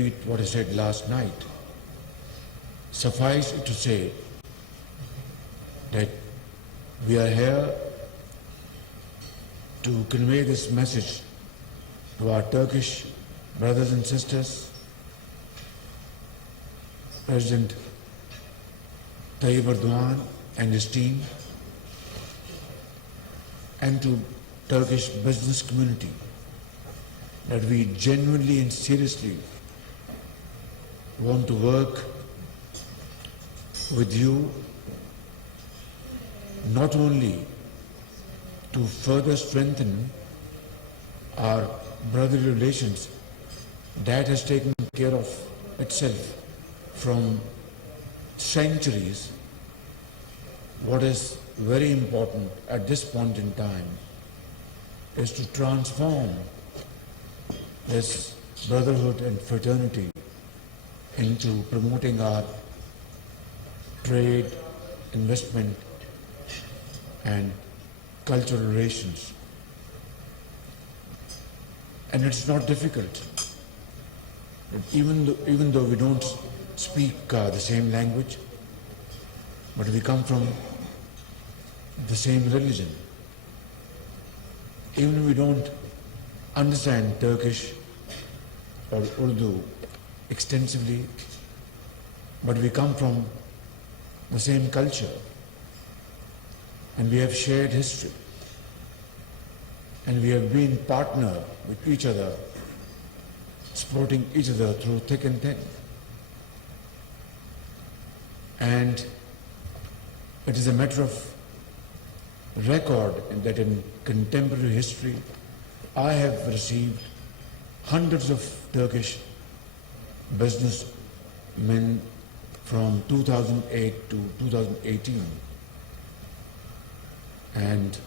repeat what I said last night. Suffice it to say that we are here to convey this message to our Turkish brothers and sisters. President Tayyip Erdogan and his team, and to Turkish business community, that we genuinely and seriously want to work with you, not only to further strengthen our brotherly relations that has taken care of itself from centuries. What is very important at this point in time is to transform this brotherhood and fraternity into promoting our trade, investment, and cultural relations. And it's not difficult. Even though we don't speak the same language, but we come from the same religion. Even if we don't understand Turkish or Urdu extensively, but we come from the same culture, and we have shared history, and we have been partnered with each other, supporting each other through thick and thin. And it is a matter of record that in contemporary history, I have received hundreds of Turkish businessmen from 2008 to 2018. And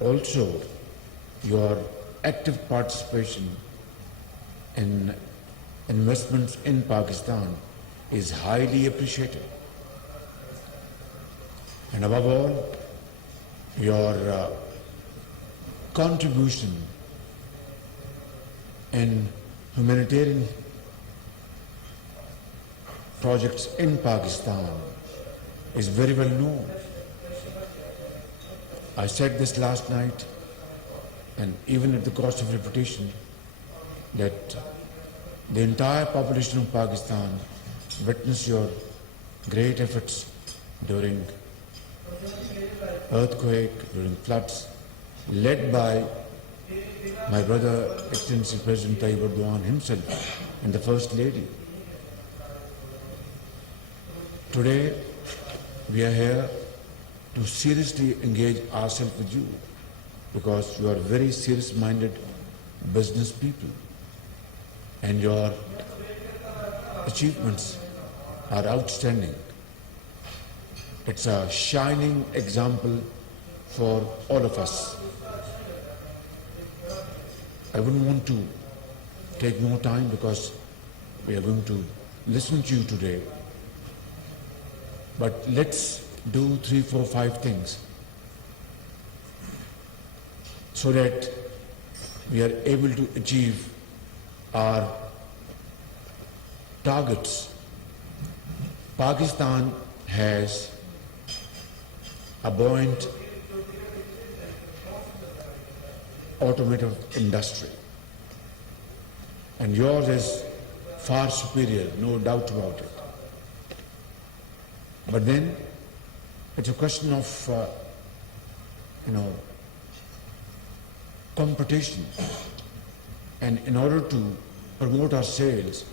also your active participation in investments in Pakistan is highly appreciated. And above all, your contribution in humanitarian projects in Pakistan is very well known. I said this last night, and even at the cost of repetition, that the entire population of Pakistan witnessed your great efforts during earthquake, during floods, led by my brother, Excellency President Tayyip Erdogan himself and the First Lady. Today, we are here to seriously engage ourselves with you, because you are very serious-minded business people, and your achievements are outstanding. It's a shining example for all of us. I wouldn't want to take more time because we are going to listen to you today. But let's do 3, 4, 5 things so that we are able to achieve our targets. Pakistan has a buoyant automotive industry, and yours is far superior, no doubt about it. But then it's a question of competition, and in order to promote our sales,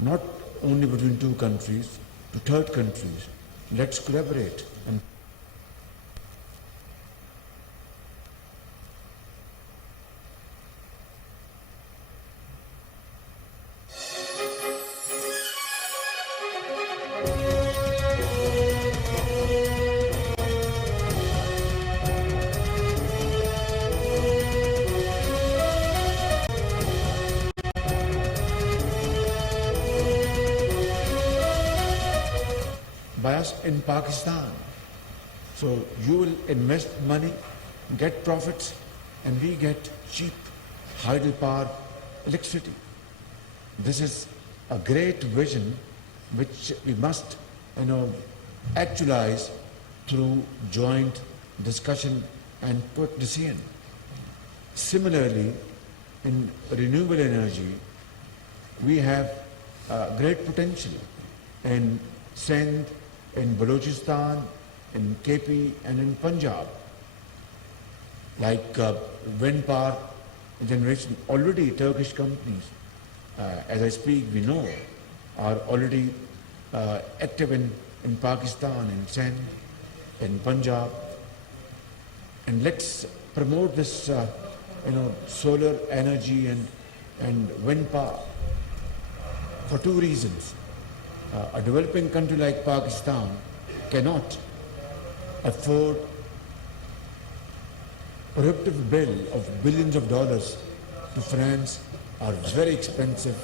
not only between two countries, to third countries, let's collaborate. And by us in Pakistan. So you will invest money, get profits, and we get cheap hydropower electricity. This is a great vision which we must, actualize through joint discussion and quick decision. Similarly, in renewable energy, we have great potential in Sindh, in Balochistan, in KP and in Punjab. Like wind power generation, already Turkish companies, as I speak, we know, are already active in Pakistan, in Sindh, in Punjab. And let's promote this, solar energy and wind power for two reasons. A developing country like Pakistan cannot afford prohibitive bill of billions of dollars to finance our very expensive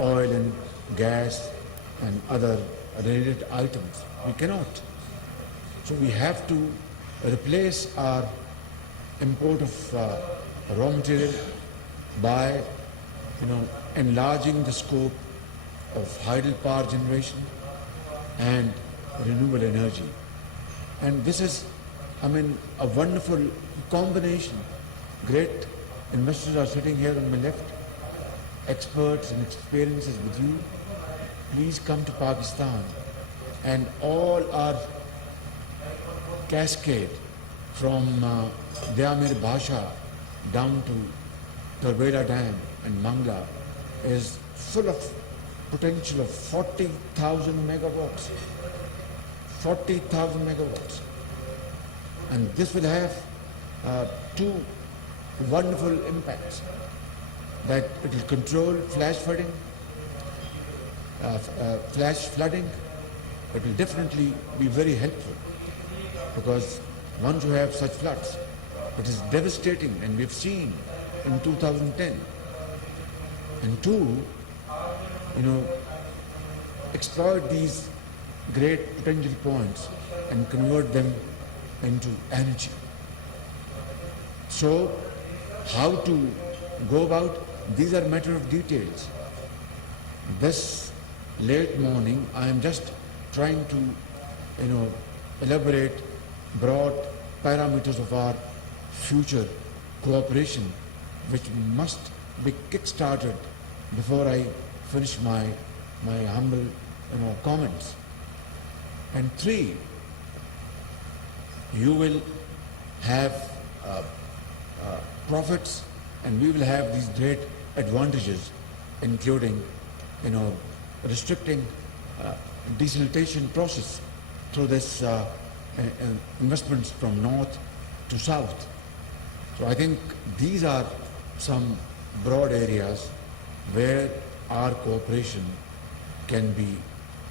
oil and gas and other related items. We cannot. So we have to replace our import of raw material by, enlarging the scope of hydropower generation and renewable energy. And this is, a wonderful combination. Great investors are sitting here on my left, experts and experiences with you. Please come to Pakistan, and all our cascade from Diyamir Bhasha down to Turbela Dam and Mangla is full of potential of 40,000 megawatts. 40,000 megawatts. And this will have two wonderful impacts. That it will control flash flooding. It will definitely be very helpful, because once you have such floods, it is devastating, and we've seen in 2010. And two, exploit these great potential points and convert them into energy. So, how to go about? These are matter of details. This late morning, I am just trying to, elaborate broad parameters of our future cooperation, which must be kick-started before I finish my humble, comments. And three, you will have profits, and we will have these great advantages, including, restricting desalination process through this investments from north to south. So I think these are some broad areas where our cooperation can be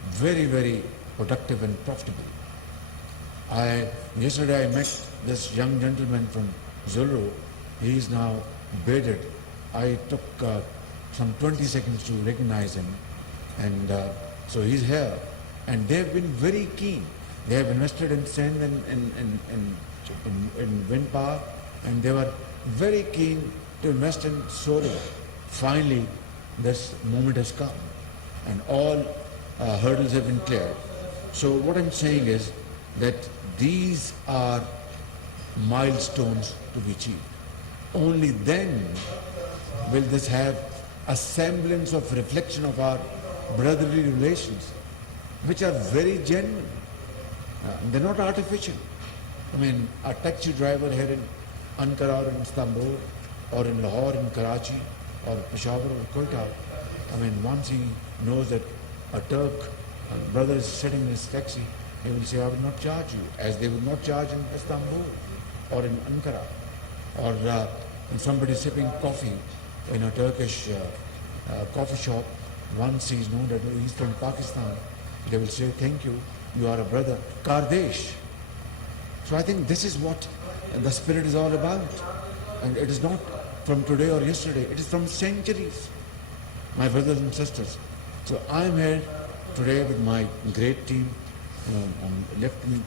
very, very productive and profitable. Yesterday I met this young gentleman from Zulu. He is now bearded. I took some 20 seconds to recognize him, and so he's here. And they've been very keen. They have invested in sand and in wind power, and they were very keen to invest in solar. Finally, this moment has come, and all hurdles have been cleared. So what I'm saying is that these are milestones to be achieved. Only then will this have a semblance of reflection of our brotherly relations, which are very genuine. They're not artificial. A taxi driver here in Ankara or in Istanbul, or in Lahore, in Karachi, or Peshawar or Quetta, once he knows that a Turk brother is sitting in his taxi, he will say, I will not charge you, as they will not charge in Istanbul or in Ankara. Or when somebody is sipping coffee in a Turkish coffee shop, once he is known that he's from Pakistan, they will say, thank you, you are a brother, Kardesh. So I think this is what the spirit is all about. And it is not from today or yesterday, it is from centuries, my brothers and sisters. So I am here today with my great team, on left and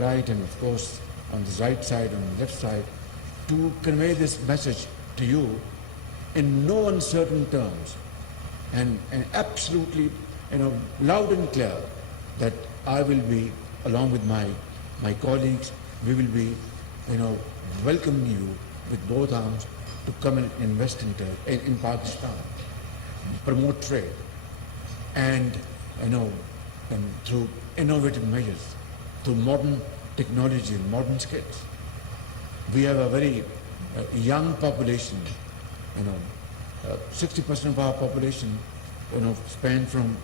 right, and of course on the right side and left side, to convey this message to you in no uncertain terms, and absolutely, loud and clear that I will be, along with my colleagues, we will be, welcoming you with both arms to come and invest in Pakistan, promote trade, and and through innovative measures, through modern technology and modern skills. We have a very young population. 60% of our population, span from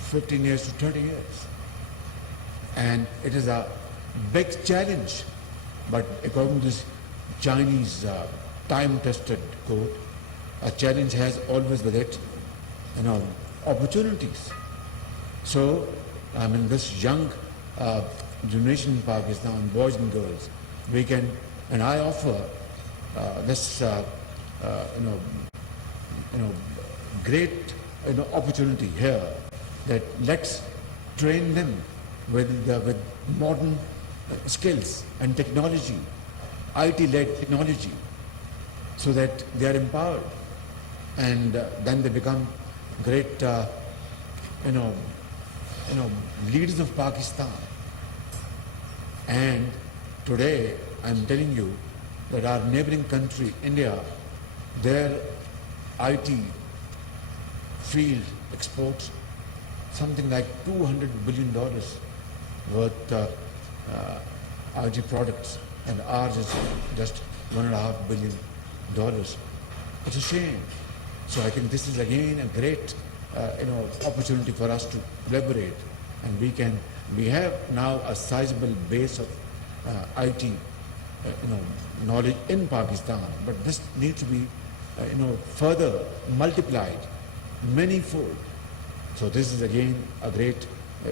15 years to 30 years, and it is a big challenge. But according to this Chinese time-tested quote, a challenge has always with it, opportunities. So, this young generation in Pakistan, boys and girls, we can, and I offer this, great, opportunity here, that let's train them with modern skills and technology, IT-led technology, so that they are empowered, and then they become great, leaders of Pakistan. And today, I'm telling you that our neighboring country, India, their IT field exports something like $200 billion worth IT products, and ours is just $1.5 billion. It's a shame. So I think this is again a great, opportunity for us to collaborate, and we have now a sizable base of IT, knowledge in Pakistan, but this needs to be, further multiplied many-fold. So this is again a great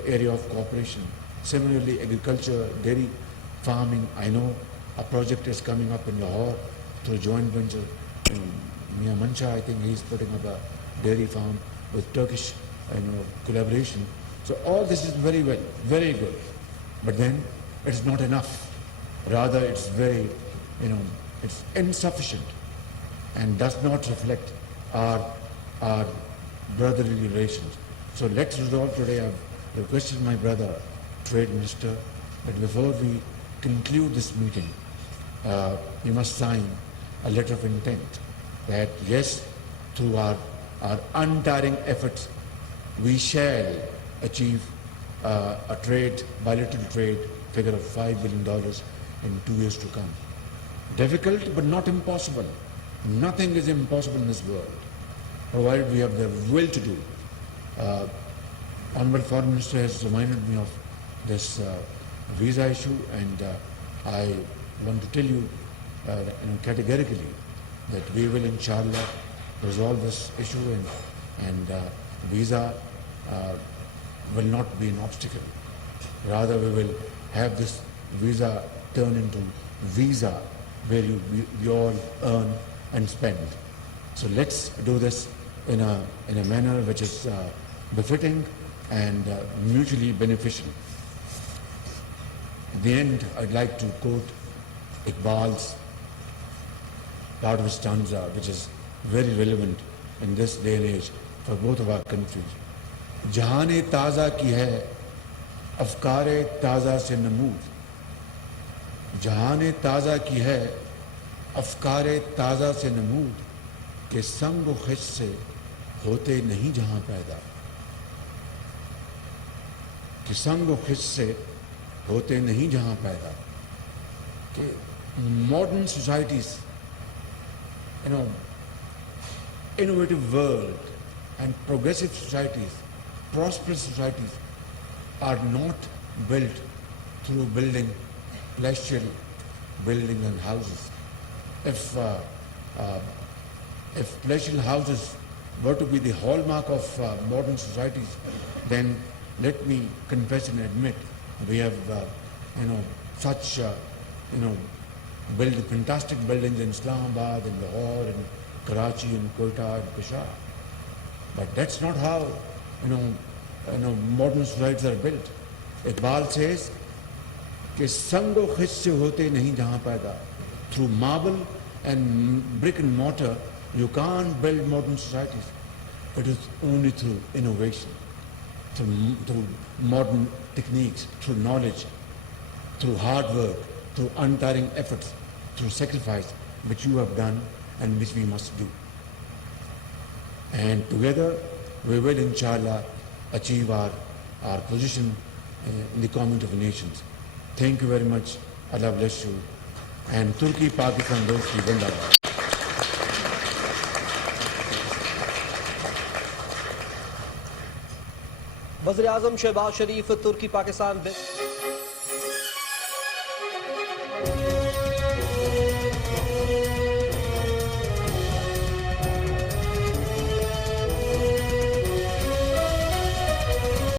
area of cooperation. Similarly, agriculture, dairy farming, I know a project is coming up in Lahore through joint venture. Mia Mancha, I think he's putting up a dairy farm with Turkish, collaboration. So all this is very well, very good. But then it is not enough. Rather, it's very, it's insufficient and does not reflect our brotherly relations. So let's resolve today. I've requested my brother, Trade Minister, that before we conclude this meeting, we must sign a letter of intent that yes, through our untiring efforts, we shall achieve a bilateral trade figure of $5 billion in 2 years to come. Difficult, but not impossible. Nothing is impossible in this world, provided we have the will to do. Honorable Foreign Minister has reminded me of this visa issue, and I want to tell you, categorically that we will, inshallah, resolve this issue, and visa will not be an obstacle. Rather, we will have this visa turn into visa where you all earn and spend. So let's do this in a manner which is befitting and mutually beneficial. At the end, I'd like to quote Iqbal's part of his stanza, which is very relevant in this day and age for both of our countries. जहाने ताज़ा की है अफ़कारे ताज़ा से नमूद, जहाने ताज़ा की है अफ़कारे ताज़ा से नमूद, के संग व खिच से होते नहीं जहां पैदा, कि संग व खिच से होते नहीं जहां पैदा. कि modern societies, innovative world and progressive societies, prosperous societies are not built through building palatial buildings and houses. If palatial houses were to be the hallmark of modern societies, then let me confess and admit we have, such, build fantastic buildings in Islamabad, in Lahore, in Karachi, in Quetta, in Peshawar. But that's not how, modern societies are built. Iqbal says, कि संगो खिच से होते नहीं जहां पैदा. Through marble and brick and mortar, You can't build modern societies, but it's only through innovation, through modern techniques, through knowledge, through hard work, through untiring efforts, through sacrifice, which you have done and which we must do. And together we will, inshallah, achieve our position in the community of nations. Thank you very much. Allah bless you. And Turkey, Pakistan, those people. वज़ीर-ए-आज़म शहबाज शरीफ तुर्की पाकिस्तान